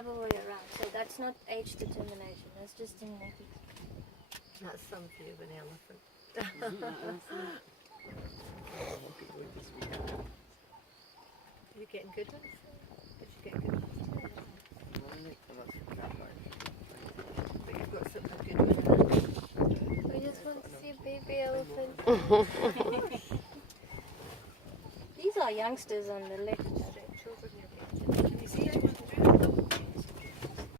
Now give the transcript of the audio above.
other way around. So that's not age determination, that's just genetic. That's some view of an elephant. You getting good ones? Did you get good ones today? But you've got some good ones. We just want to see a baby elephant. These are youngsters on the left.